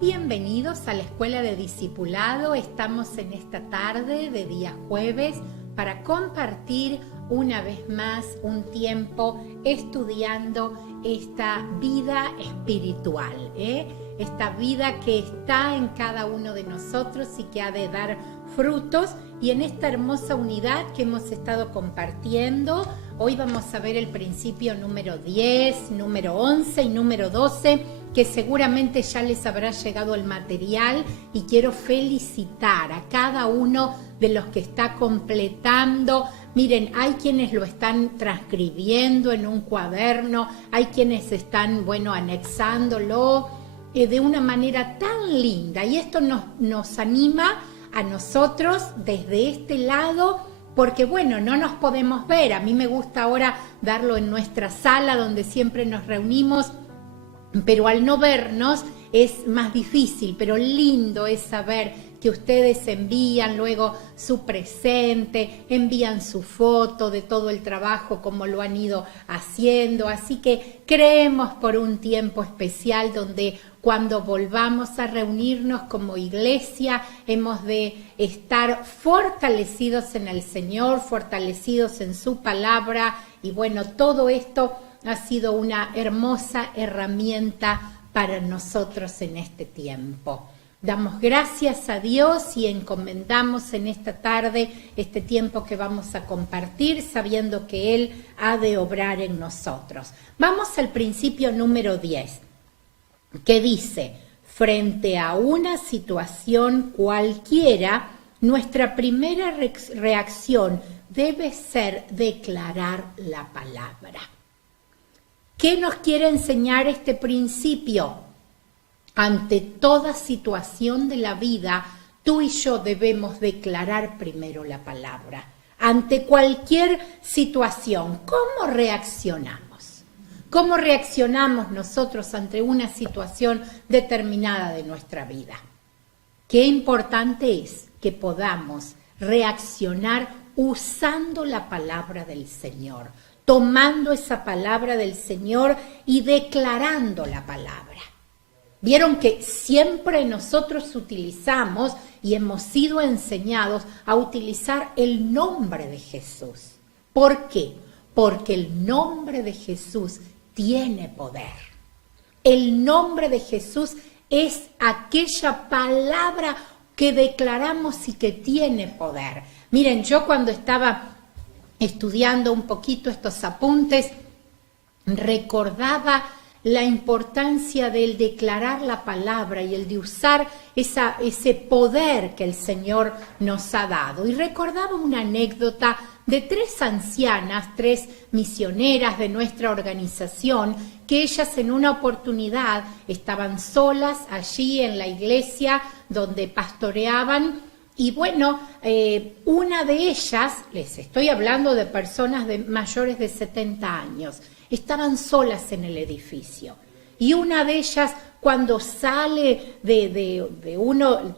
Bienvenidos a la Escuela de Discipulado. Estamos en esta tarde de día jueves para compartir una vez más un tiempo estudiando esta vida espiritual, esta vida que está en cada uno de nosotros y que ha de dar frutos. Y en esta hermosa unidad que hemos estado compartiendo, hoy vamos a ver el principio número 10, número 11 y número 12, que seguramente ya les habrá llegado el material, y quiero felicitar a cada uno de los que está completando. Miren, hay quienes lo están transcribiendo en un cuaderno, hay quienes están, anexándolo de una manera tan linda, y esto nos anima a nosotros desde este lado, porque no nos podemos ver. A mí me gusta ahora darlo en nuestra sala donde siempre nos reunimos, pero al no vernos es más difícil, pero lindo es saber que ustedes envían luego su presente, envían su foto de todo el trabajo, como lo han ido haciendo. Así que creemos por un tiempo especial donde cuando volvamos a reunirnos como iglesia hemos de estar fortalecidos en el Señor, fortalecidos en su palabra, y todo esto ha sido una hermosa herramienta para nosotros en este tiempo. Damos gracias a Dios y encomendamos en esta tarde este tiempo que vamos a compartir, sabiendo que Él ha de obrar en nosotros. Vamos al principio número 10, que dice: frente a una situación cualquiera, nuestra primera reacción debe ser declarar la palabra. ¿Qué nos quiere enseñar este principio? Ante toda situación de la vida, tú y yo debemos declarar primero la palabra. Ante cualquier situación, ¿cómo reaccionamos? ¿Cómo reaccionamos nosotros ante una situación determinada de nuestra vida? Qué importante es que podamos reaccionar usando la palabra del Señor, tomando esa palabra del Señor y declarando la palabra. Vieron que siempre nosotros utilizamos y hemos sido enseñados a utilizar el nombre de Jesús. ¿Por qué? Porque el nombre de Jesús tiene poder. El nombre de Jesús es aquella palabra que declaramos y que tiene poder. Miren, yo cuando estaba estudiando un poquito estos apuntes, recordaba la importancia del declarar la palabra y el de usar ese poder que el Señor nos ha dado. Y recordaba una anécdota de 3 ancianas, 3 misioneras de nuestra organización, que ellas en una oportunidad estaban solas allí en la iglesia donde pastoreaban. Y una de ellas, les estoy hablando de personas mayores de 70 años, estaban solas en el edificio. Y una de ellas, cuando sale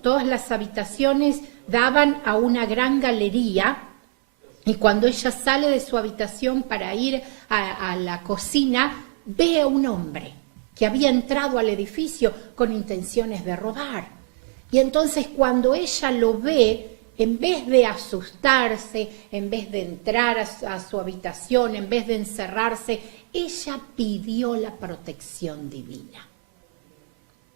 todas las habitaciones daban a una gran galería, y cuando ella sale de su habitación para ir a la cocina, ve a un hombre que había entrado al edificio con intenciones de robar. Y entonces cuando ella lo ve, en vez de asustarse, en vez de entrar a su habitación, en vez de encerrarse, ella pidió la protección divina.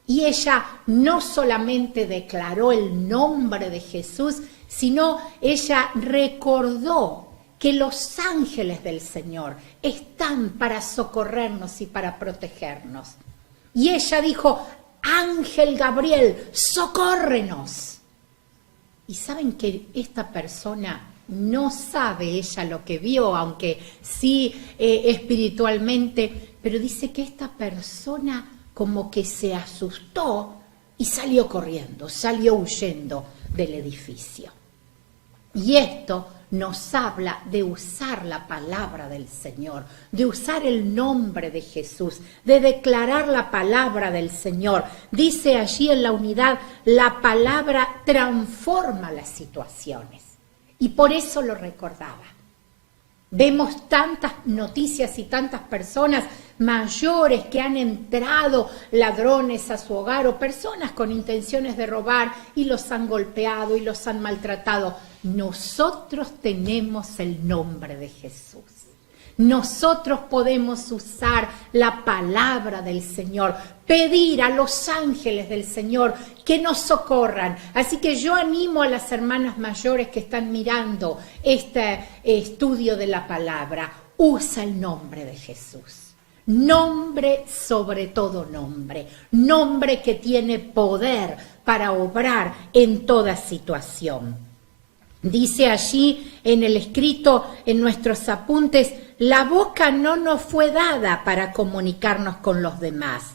Y ella no solamente declaró el nombre de Jesús, sino ella recordó que los ángeles del Señor están para socorrernos y para protegernos. Y ella dijo: Ángel Gabriel, socórrenos. Y saben que esta persona no sabe ella lo que vio, aunque sí espiritualmente, pero dice que esta persona como que se asustó y salió corriendo, salió huyendo del edificio. Y esto nos habla de usar la palabra del Señor, de usar el nombre de Jesús, de declarar la palabra del Señor. Dice allí en la unidad: la palabra transforma las situaciones. Y por eso lo recordaba. Vemos tantas noticias y tantas personas mayores que han entrado ladrones a su hogar o personas con intenciones de robar y los han golpeado y los han maltratado. Nosotros tenemos el nombre de Jesús. Nosotros podemos usar la palabra del Señor, pedir a los ángeles del Señor que nos socorran. Así que yo animo a las hermanas mayores que están mirando este estudio de la palabra. Usa el nombre de Jesús. Nombre sobre todo nombre. Nombre que tiene poder para obrar en toda situación. Dice allí en el escrito, en nuestros apuntes, la boca no nos fue dada para comunicarnos con los demás,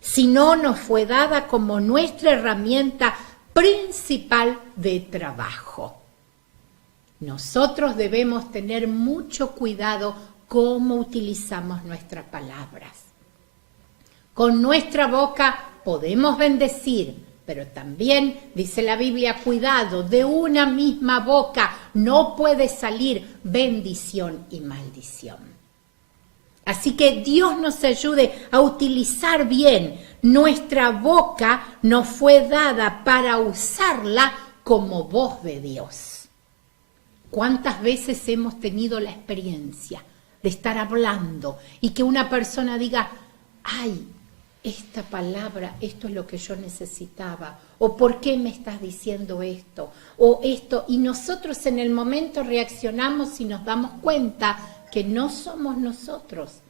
sino nos fue dada como nuestra herramienta principal de trabajo. Nosotros debemos tener mucho cuidado cómo utilizamos nuestras palabras. Con nuestra boca podemos bendecir, pero también, dice la Biblia, cuidado, de una misma boca no puede salir bendición y maldición. Así que Dios nos ayude a utilizar bien. Nuestra boca nos fue dada para usarla como voz de Dios. ¿Cuántas veces hemos tenido la experiencia de estar hablando y que una persona diga, ay, esta palabra, esto es lo que yo necesitaba, o ¿por qué me estás diciendo esto? O esto, y nosotros en el momento reaccionamos y nos damos cuenta que no somos nosotros,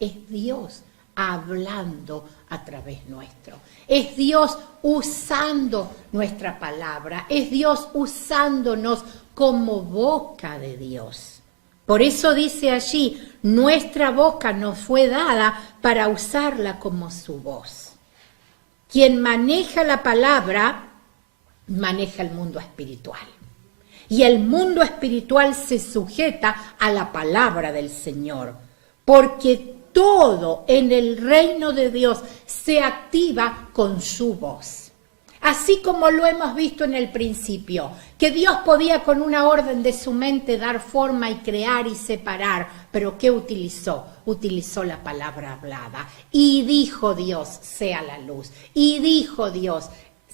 es Dios hablando a través nuestro. Es Dios usando nuestra palabra, es Dios usándonos como boca de Dios. Por eso dice allí, nuestra boca nos fue dada para usarla como su voz. Quien maneja la palabra, maneja el mundo espiritual. Y el mundo espiritual se sujeta a la palabra del Señor, porque todo en el reino de Dios se activa con su voz. Así como lo hemos visto en el principio, que Dios podía con una orden de su mente dar forma y crear y separar, pero ¿qué utilizó? Utilizó la palabra hablada. Y dijo Dios, sea la luz. Y dijo Dios,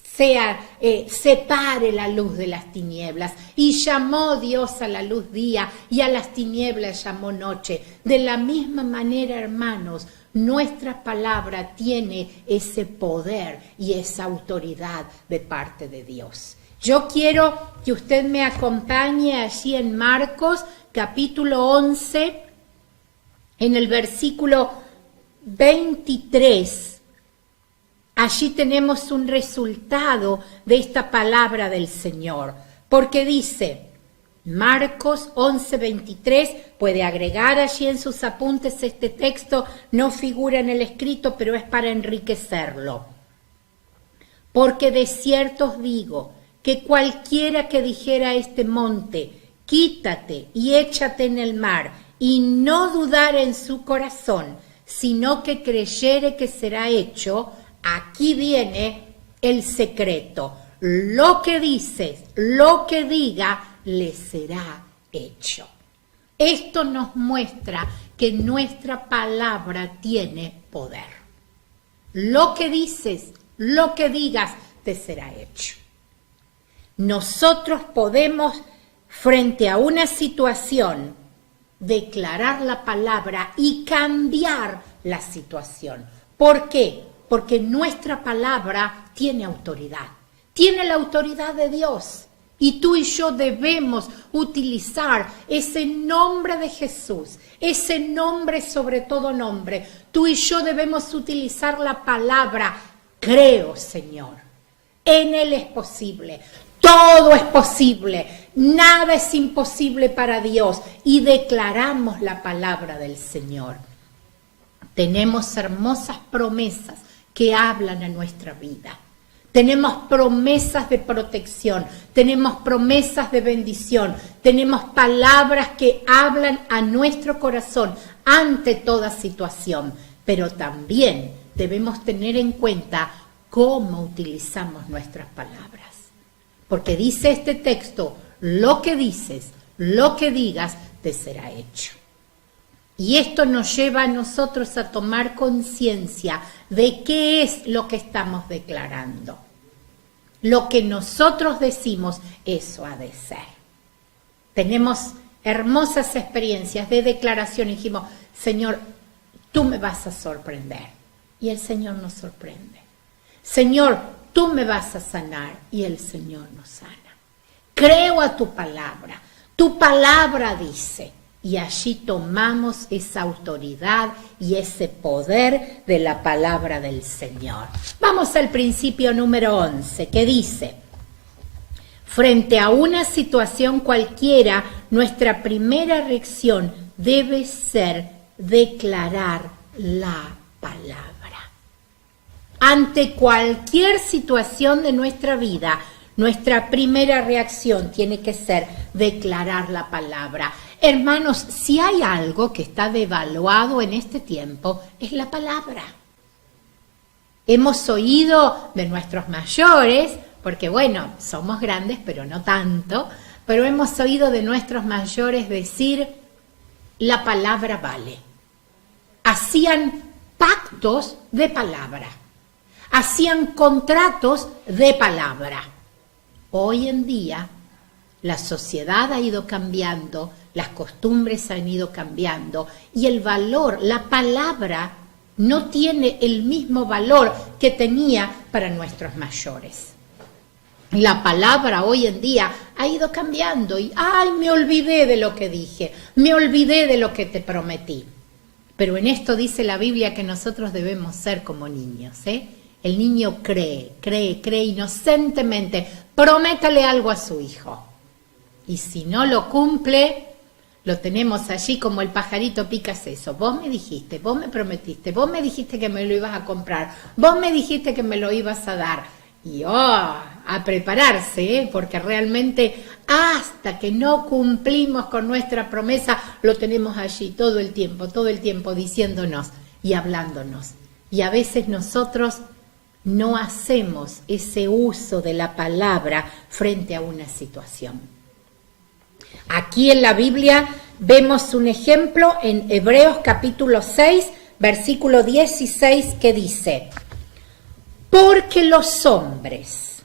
separe la luz de las tinieblas. Y llamó Dios a la luz día y a las tinieblas llamó noche. De la misma manera, hermanos, nuestra palabra tiene ese poder y esa autoridad de parte de Dios. Yo quiero que usted me acompañe allí en Marcos, capítulo 11, en el versículo 23. Allí tenemos un resultado de esta palabra del Señor, porque dice, Marcos 11:23, puede agregar allí en sus apuntes este texto, no figura en el escrito, pero es para enriquecerlo. Porque de cierto os digo que cualquiera que dijera a este monte, quítate y échate en el mar, y no dudara en su corazón, sino que creyere que será hecho, aquí viene el secreto. Lo que dices, lo que diga, le será hecho. Esto nos muestra que nuestra palabra tiene poder. Lo que dices, lo que digas, te será hecho. Nosotros podemos, frente a una situación, declarar la palabra y cambiar la situación. ¿Por qué? Porque nuestra palabra tiene autoridad. Tiene la autoridad de Dios. Y tú y yo debemos utilizar ese nombre de Jesús, ese nombre sobre todo nombre. Tú y yo debemos utilizar la palabra, creo, Señor. En Él es posible. Todo es posible. Nada es imposible para Dios. Y declaramos la palabra del Señor. Tenemos hermosas promesas que hablan a nuestra vida. Tenemos promesas de protección, tenemos promesas de bendición, tenemos palabras que hablan a nuestro corazón ante toda situación, pero también debemos tener en cuenta cómo utilizamos nuestras palabras. Porque dice este texto, lo que dices, lo que digas, te será hecho. Y esto nos lleva a nosotros a tomar conciencia de qué es lo que estamos declarando. Lo que nosotros decimos, eso ha de ser. Tenemos hermosas experiencias de declaración y dijimos, Señor, tú me vas a sorprender. Y el Señor nos sorprende. Señor, tú me vas a sanar. Y el Señor nos sana. Creo a tu palabra. Tu palabra dice. Y allí tomamos esa autoridad y ese poder de la palabra del Señor. Vamos al principio número 11, que dice: frente a una situación cualquiera, nuestra primera reacción debe ser declarar la palabra. Ante cualquier situación de nuestra vida, nuestra primera reacción tiene que ser declarar la palabra. Hermanos, si hay algo que está devaluado en este tiempo, es la palabra. Hemos oído de nuestros mayores, porque bueno, somos grandes, pero no tanto, pero hemos oído de nuestros mayores decir, la palabra vale. Hacían pactos de palabra, hacían contratos de palabra. Hoy en día, la sociedad ha ido cambiando, las costumbres han ido cambiando y el valor, la palabra, no tiene el mismo valor que tenía para nuestros mayores. La palabra hoy en día ha ido cambiando y, ay, me olvidé de lo que dije, me olvidé de lo que te prometí. Pero en esto dice la Biblia que nosotros debemos ser como niños, ¿eh? El niño cree inocentemente, prométale algo a su hijo. Y si no lo cumple, lo tenemos allí como el pajarito pica seso. Vos me dijiste, vos me prometiste, vos me dijiste que me lo ibas a comprar, vos me dijiste que me lo ibas a dar. Y a prepararse, porque realmente hasta que no cumplimos con nuestra promesa, lo tenemos allí todo el tiempo diciéndonos y hablándonos. Y a veces nosotros no hacemos ese uso de la palabra frente a una situación. Aquí en la Biblia vemos un ejemplo en Hebreos capítulo 6, versículo 16, que dice: porque los hombres,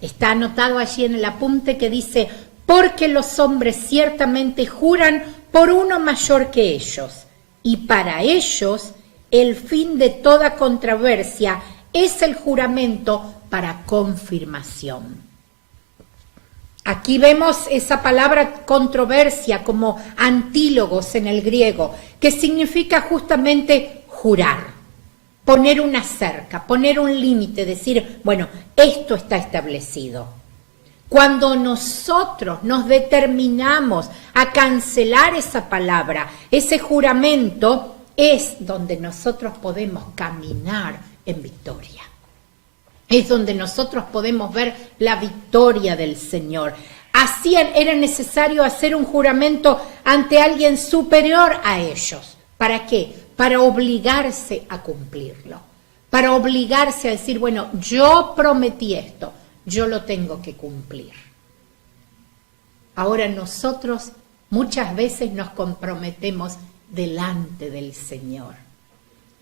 está anotado allí en el apunte que dice, porque los hombres ciertamente juran por uno mayor que ellos, y para ellos el fin de toda controversia es el juramento para confirmación. Aquí vemos esa palabra controversia como antílogos en el griego, que significa justamente jurar, poner una cerca, poner un límite, decir, bueno, esto está establecido. Cuando nosotros nos determinamos a cancelar esa palabra, ese juramento, es donde nosotros podemos caminar en victoria. Es donde nosotros podemos ver la victoria del Señor. Era necesario hacer un juramento ante alguien superior a ellos. ¿Para qué? Para obligarse a cumplirlo. Para obligarse a decir, bueno, yo prometí esto, yo lo tengo que cumplir. Ahora nosotros muchas veces nos comprometemos delante del Señor.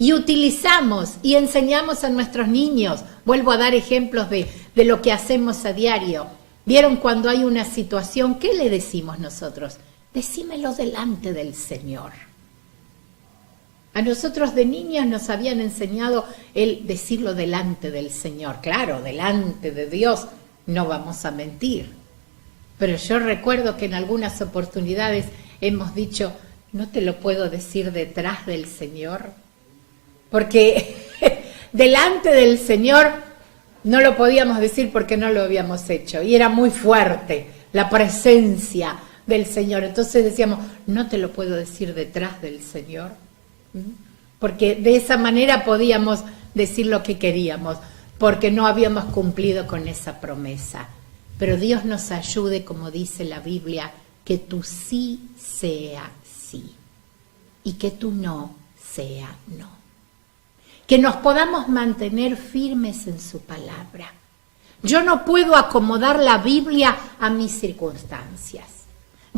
Y utilizamos y enseñamos a nuestros niños. Vuelvo a dar ejemplos de lo que hacemos a diario. ¿Vieron cuando hay una situación? ¿Qué le decimos nosotros? Decímelo delante del Señor. A nosotros de niños nos habían enseñado el decirlo delante del Señor. Claro, delante de Dios no vamos a mentir. Pero yo recuerdo que en algunas oportunidades hemos dicho, ¿no te lo puedo decir detrás del Señor? Porque delante del Señor no lo podíamos decir porque no lo habíamos hecho. Y era muy fuerte la presencia del Señor. Entonces decíamos, ¿no te lo puedo decir detrás del Señor? Porque de esa manera podíamos decir lo que queríamos, porque no habíamos cumplido con esa promesa. Pero Dios nos ayude, como dice la Biblia, que tu sí sea sí y que tu no sea no. Que nos podamos mantener firmes en su palabra. Yo no puedo acomodar la Biblia a mis circunstancias.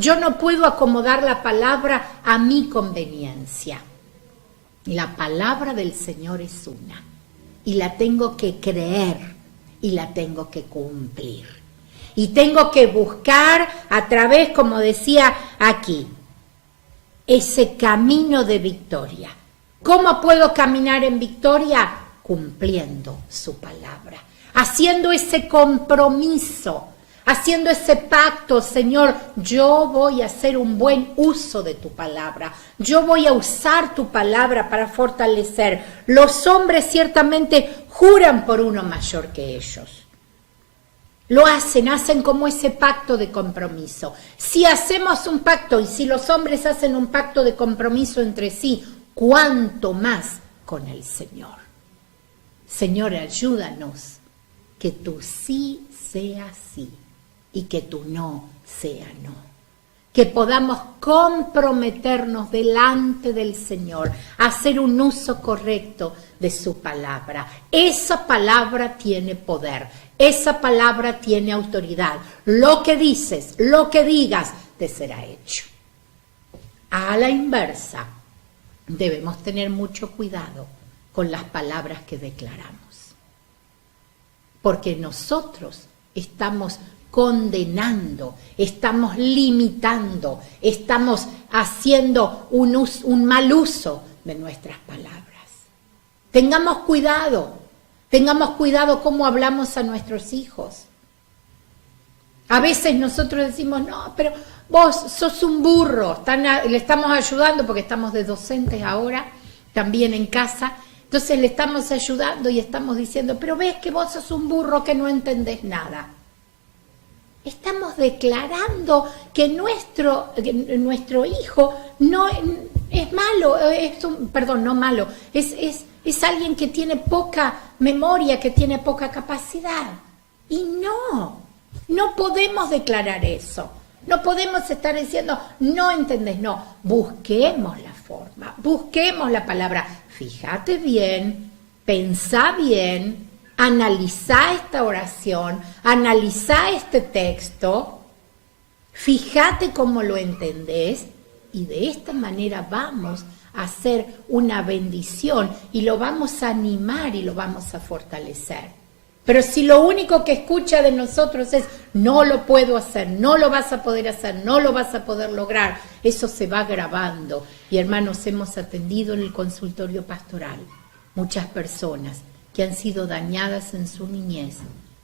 Yo no puedo acomodar la palabra a mi conveniencia. La palabra del Señor es una y la tengo que creer y la tengo que cumplir. Y tengo que buscar a través, como decía aquí, ese camino de victoria. ¿Cómo puedo caminar en victoria? Cumpliendo su palabra, haciendo ese compromiso, haciendo ese pacto. Señor, yo voy a hacer un buen uso de tu palabra, yo voy a usar tu palabra para fortalecer. Los hombres ciertamente juran por uno mayor que ellos. Lo hacen como ese pacto de compromiso. Si hacemos un pacto y si los hombres hacen un pacto de compromiso entre sí, ¿cuánto más con el Señor? Señor, ayúdanos que tu sí sea sí y que tu no sea no. Que podamos comprometernos delante del Señor a hacer un uso correcto de su palabra. Esa palabra tiene poder, esa palabra tiene autoridad. Lo que dices, lo que digas, te será hecho. A la inversa, debemos tener mucho cuidado con las palabras que declaramos, porque nosotros estamos condenando, estamos limitando, estamos haciendo un mal uso de nuestras palabras. Tengamos cuidado cómo hablamos a nuestros hijos. A veces nosotros decimos, no, pero vos sos un burro. Le estamos ayudando porque estamos de docentes ahora, también en casa. Entonces le estamos ayudando y estamos diciendo, pero ves que vos sos un burro que no entendés nada. Estamos declarando que nuestro hijo no es malo, es alguien que tiene poca memoria, que tiene poca capacidad. Y no podemos declarar eso. No podemos estar diciendo, no entendés, no. Busquemos la forma, busquemos la palabra. Fíjate bien, pensá bien, analizá esta oración, analizá este texto, fíjate cómo lo entendés y de esta manera vamos a hacer una bendición y lo vamos a animar y lo vamos a fortalecer. Pero si lo único que escucha de nosotros es no lo puedo hacer, no lo vas a poder hacer, no lo vas a poder lograr, eso se va grabando. Y hermanos, hemos atendido en el consultorio pastoral muchas personas que han sido dañadas en su niñez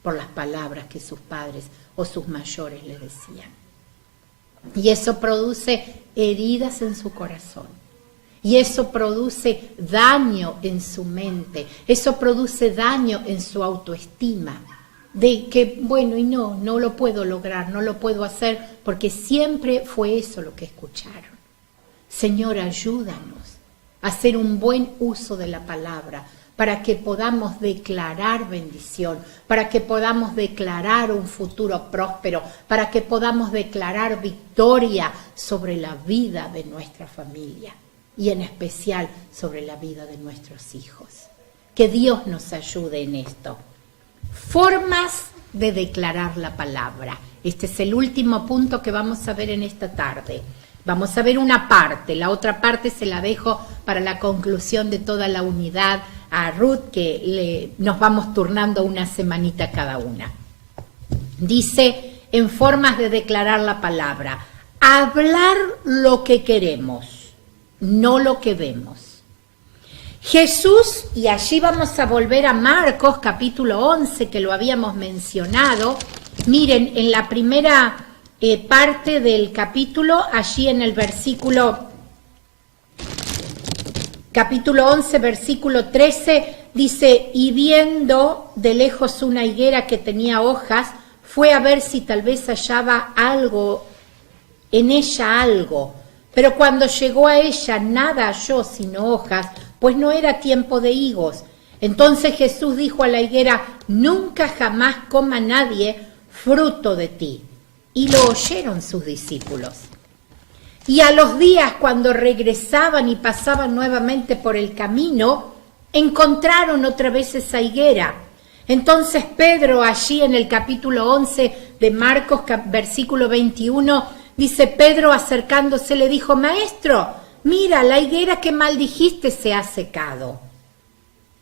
por las palabras que sus padres o sus mayores les decían. Y eso produce heridas en su corazón. Y eso produce daño en su mente. Eso produce daño en su autoestima. De que, bueno, y no lo puedo lograr, no lo puedo hacer, porque siempre fue eso lo que escucharon. Señor, ayúdanos a hacer un buen uso de la palabra, para que podamos declarar bendición, para que podamos declarar un futuro próspero, para que podamos declarar victoria sobre la vida de nuestra familia y en especial sobre la vida de nuestros hijos. Que Dios nos ayude en esto. Formas de declarar la palabra. Este es el último punto que vamos a ver en esta tarde. Vamos a ver una parte, la otra parte se la dejo para la conclusión de toda la unidad a Ruth, que nos vamos turnando una semanita cada una. Dice, en formas de declarar la palabra, hablar lo que queremos, no lo que vemos. Jesús, y allí vamos a volver a Marcos capítulo 11, que lo habíamos mencionado. Miren, en la primera parte del capítulo, allí en el capítulo 11, versículo 13, dice, y viendo de lejos una higuera que tenía hojas, fue a ver si tal vez hallaba en ella algo, pero cuando llegó a ella nada halló sino hojas, pues no era tiempo de higos. Entonces Jesús dijo a la higuera, nunca jamás coma nadie fruto de ti. Y lo oyeron sus discípulos. Y a los días, cuando regresaban y pasaban nuevamente por el camino, encontraron otra vez esa higuera. Entonces Pedro, allí en el capítulo 11 de Marcos, versículo 21, dice Pedro acercándose, le dijo, Maestro, mira, la higuera que maldijiste se ha secado.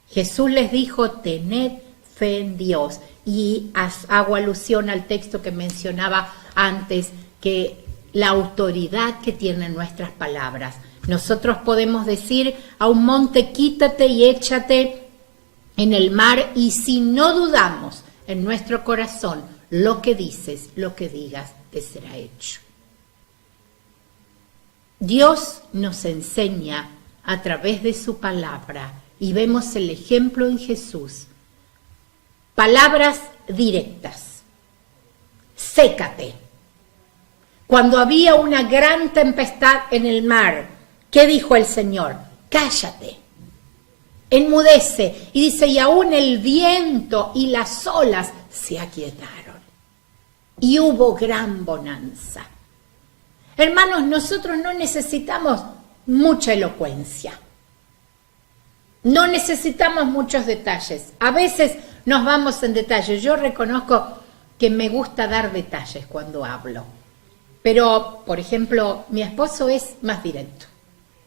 Jesús les dijo, tened fe en Dios. Y hago alusión al texto que mencionaba antes, que la autoridad que tienen nuestras palabras. Nosotros podemos decir a un monte, quítate y échate en el mar, y si no dudamos en nuestro corazón, lo que dices, lo que digas, te será hecho. Dios nos enseña a través de su palabra, y vemos el ejemplo en Jesús, palabras directas. Sécate. Cuando había una gran tempestad en el mar, ¿qué dijo el Señor? Cállate, enmudece. Y dice, y aún el viento y las olas se aquietaron. Y hubo gran bonanza. Hermanos, nosotros no necesitamos mucha elocuencia. No necesitamos muchos detalles. A veces nos vamos en detalles. Yo reconozco que me gusta dar detalles cuando hablo. Pero, por ejemplo, mi esposo es más directo.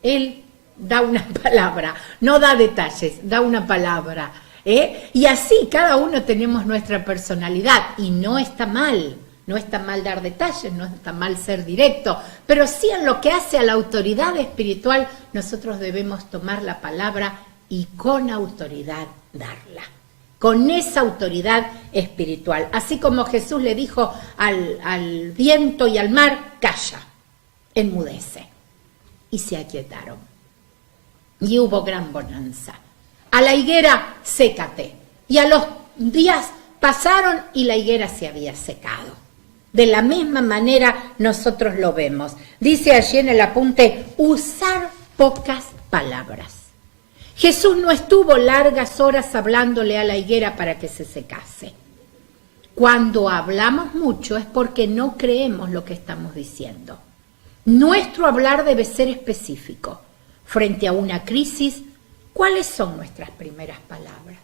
Él da una palabra, no da detalles, da una palabra. Y así cada uno tenemos nuestra personalidad y no está mal. No está mal dar detalles, no está mal ser directo, pero sí en lo que hace a la autoridad espiritual, nosotros debemos tomar la palabra y con autoridad darla, con esa autoridad espiritual. Así como Jesús le dijo al viento y al mar, calla, enmudece, y se aquietaron. Y hubo gran bonanza. A la higuera, sécate. Y a los días pasaron y la higuera se había secado. De la misma manera nosotros lo vemos. Dice allí en el apunte, usar pocas palabras. Jesús no estuvo largas horas hablándole a la higuera para que se secase. Cuando hablamos mucho es porque no creemos lo que estamos diciendo. Nuestro hablar debe ser específico. Frente a una crisis, ¿cuáles son nuestras primeras palabras?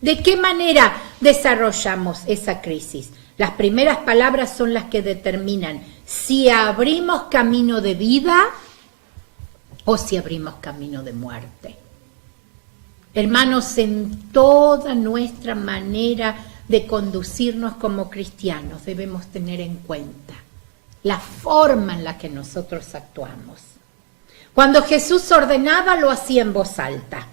¿De qué manera desarrollamos esa crisis? Las primeras palabras son las que determinan si abrimos camino de vida o si abrimos camino de muerte. Hermanos, en toda nuestra manera de conducirnos como cristianos debemos tener en cuenta la forma en la que nosotros actuamos. Cuando Jesús ordenaba, lo hacía en voz alta.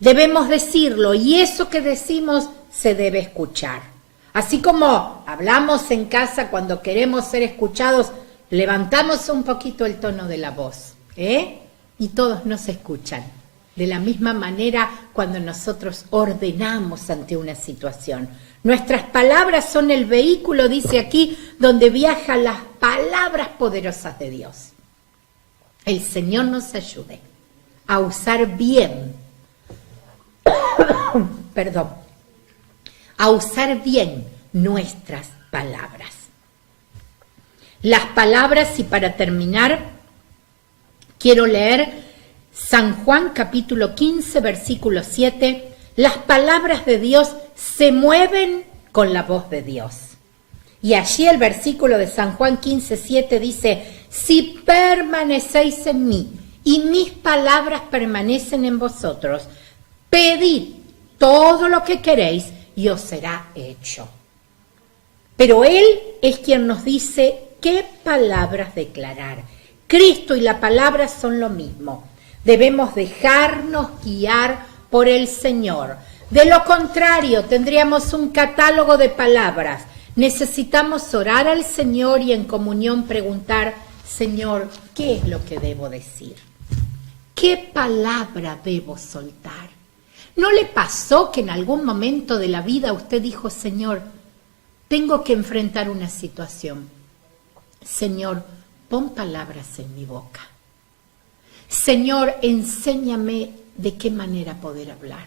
Debemos decirlo, y eso que decimos se debe escuchar. Así como hablamos en casa cuando queremos ser escuchados, levantamos un poquito el tono de la voz, y todos nos escuchan. De la misma manera, cuando nosotros ordenamos ante una situación. Nuestras palabras son el vehículo, dice aquí, donde viajan las palabras poderosas de Dios. El Señor nos ayude a usar bien, a usar bien nuestras palabras. Las palabras, y para terminar, quiero leer San Juan capítulo 15, versículo 7. Las palabras de Dios se mueven con la voz de Dios. Y allí el versículo de San Juan 15, 7 dice, si permanecéis en mí y mis palabras permanecen en vosotros, pedid todo lo que queréis y os será hecho. Pero Él es quien nos dice qué palabras declarar. Cristo y la palabra son lo mismo. Debemos dejarnos guiar por el Señor. De lo contrario, tendríamos un catálogo de palabras. Necesitamos orar al Señor y en comunión preguntar, Señor, ¿qué es lo que debo decir? ¿Qué palabra debo soltar? ¿No le pasó que en algún momento de la vida usted dijo, Señor, tengo que enfrentar una situación? Señor, pon palabras en mi boca. Señor, enséñame de qué manera poder hablar.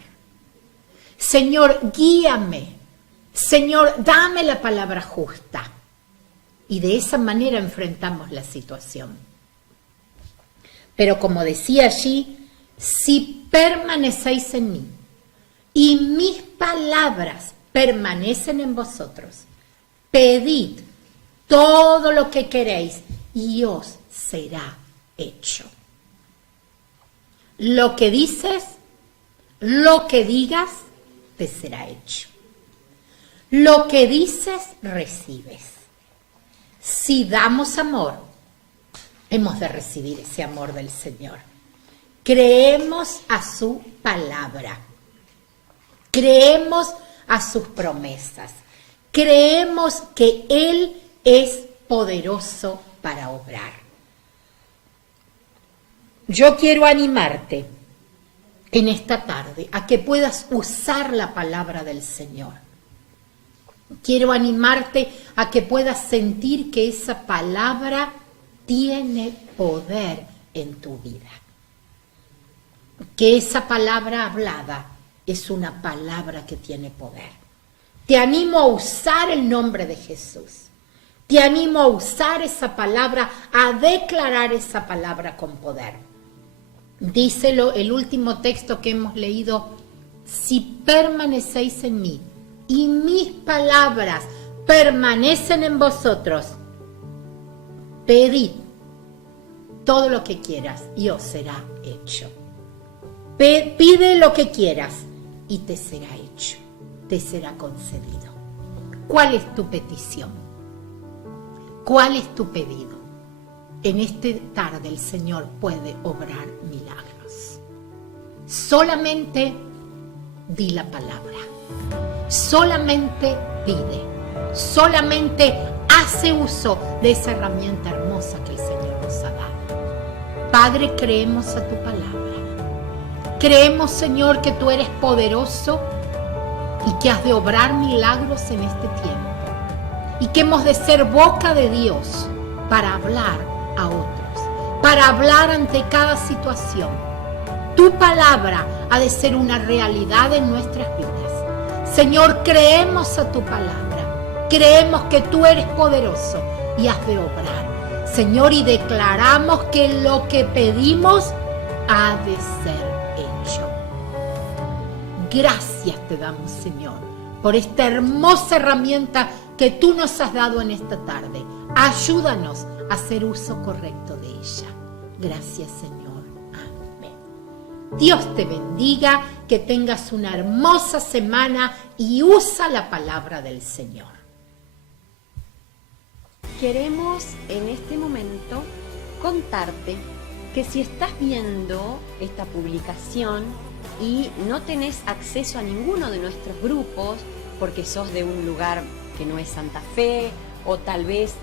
Señor, guíame. Señor, dame la palabra justa. Y de esa manera enfrentamos la situación. Pero como decía allí, si permanecéis en mí y mis palabras permanecen en vosotros, pedid todo lo que queréis y os será hecho. Lo que dices, lo que digas, te será hecho. Lo que dices, recibes. Si damos amor, hemos de recibir ese amor del Señor. Creemos a su palabra. Creemos a sus promesas. Creemos que Él es poderoso para obrar. Yo quiero animarte en esta tarde a que puedas usar la palabra del Señor. Quiero animarte a que puedas sentir que esa palabra tiene poder en tu vida. Que esa palabra hablada es una palabra que tiene poder. Te animo a usar el nombre de Jesús. Te animo a usar esa palabra, a declarar esa palabra con poder. Díselo el último texto que hemos leído: si permanecéis en mí y mis palabras permanecen en vosotros, pedid todo lo que quieras y os será hecho. Pide lo que quieras y te será hecho, te será concedido. ¿Cuál es tu petición? ¿Cuál es tu pedido? En esta tarde el Señor puede obrar milagros. Solamente di la palabra. Solamente pide. Solamente hace uso de esa herramienta hermosa que el Señor nos ha dado. Padre, creemos a tu palabra. Creemos, Señor, que tú eres poderoso y que has de obrar milagros en este tiempo. Y que hemos de ser boca de Dios para hablar a otros, para hablar ante cada situación. Tu palabra ha de ser una realidad en nuestras vidas. Señor, creemos a tu palabra. Creemos que tú eres poderoso y has de obrar. Señor, y declaramos que lo que pedimos ha de ser hecho. Gracias te damos, Señor, por esta hermosa herramienta que tú nos has dado en esta tarde. Ayúdanos a hacer uso correcto de ella. Gracias, Señor. Amén. Dios te bendiga, que tengas una hermosa semana y usa la palabra del Señor. Queremos en este momento contarte que si estás viendo esta publicación y no tenés acceso a ninguno de nuestros grupos porque sos de un lugar que no es Santa Fe, o tal vez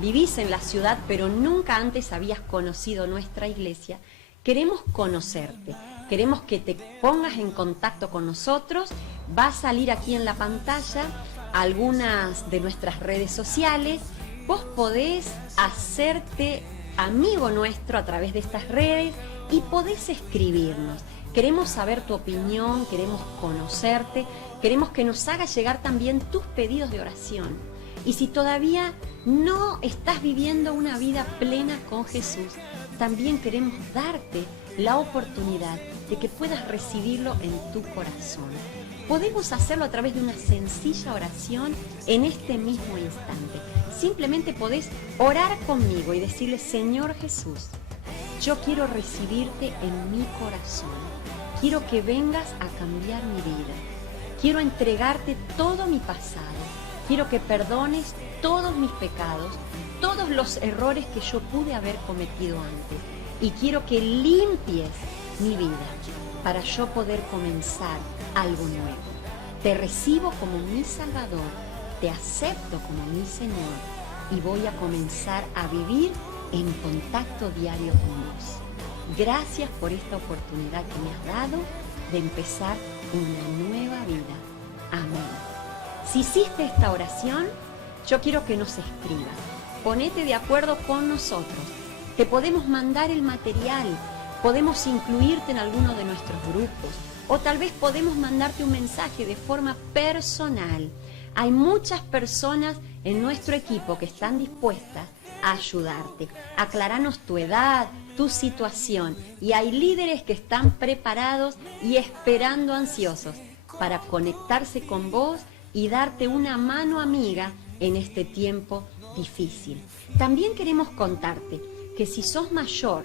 vivís en la ciudad pero nunca antes habías conocido nuestra iglesia, queremos conocerte, queremos que te pongas en contacto con nosotros. Va a salir aquí en la pantalla algunas de nuestras redes sociales. Vos podés hacerte amigo nuestro a través de estas redes y podés escribirnos. Queremos saber tu opinión, queremos conocerte, queremos que nos hagas llegar también tus pedidos de oración. Y si todavía no estás viviendo una vida plena con Jesús, también queremos darte la oportunidad de que puedas recibirlo en tu corazón. Podemos hacerlo a través de una sencilla oración en este mismo instante. Simplemente podés orar conmigo y decirle: Señor Jesús, yo quiero recibirte en mi corazón. Quiero que vengas a cambiar mi vida. Quiero entregarte todo mi pasado. Quiero que perdones todos mis pecados, todos los errores que yo pude haber cometido antes. Y quiero que limpies mi vida para yo poder comenzar algo nuevo. Te recibo como mi Salvador, te acepto como mi Señor y voy a comenzar a vivir en contacto diario con vos. Gracias por esta oportunidad que me has dado de empezar una nueva vida. Amén. Si hiciste esta oración, yo quiero que nos escribas. Ponete de acuerdo con nosotros. Te podemos mandar el material, podemos incluirte en alguno de nuestros grupos o tal vez podemos mandarte un mensaje de forma personal. Hay muchas personas en nuestro equipo que están dispuestas a ayudarte. Aclaranos tu edad, tu situación, y hay líderes que están preparados y esperando ansiosos para conectarse con vos y darte una mano amiga en este tiempo difícil. También queremos contarte que si sos mayor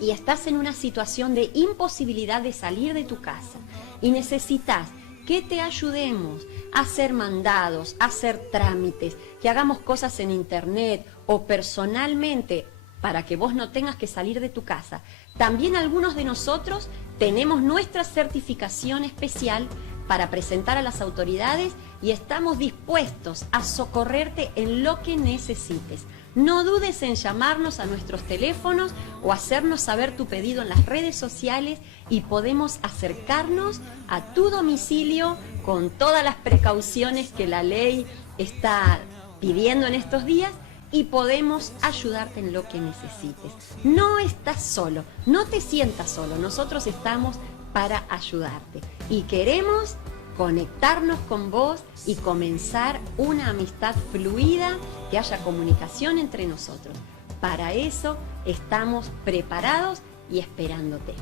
y estás en una situación de imposibilidad de salir de tu casa y necesitas que te ayudemos a hacer mandados, a hacer trámites, que hagamos cosas en internet o personalmente para que vos no tengas que salir de tu casa, también algunos de nosotros tenemos nuestra certificación especial para presentar a las autoridades y estamos dispuestos a socorrerte en lo que necesites. No dudes en llamarnos a nuestros teléfonos o hacernos saber tu pedido en las redes sociales y podemos acercarnos a tu domicilio con todas las precauciones que la ley está pidiendo en estos días y podemos ayudarte en lo que necesites. No estás solo, no te sientas solo, nosotros estamos para ayudarte y queremos conectarnos con vos y comenzar una amistad fluida, que haya comunicación entre nosotros. Para eso estamos preparados y esperándote.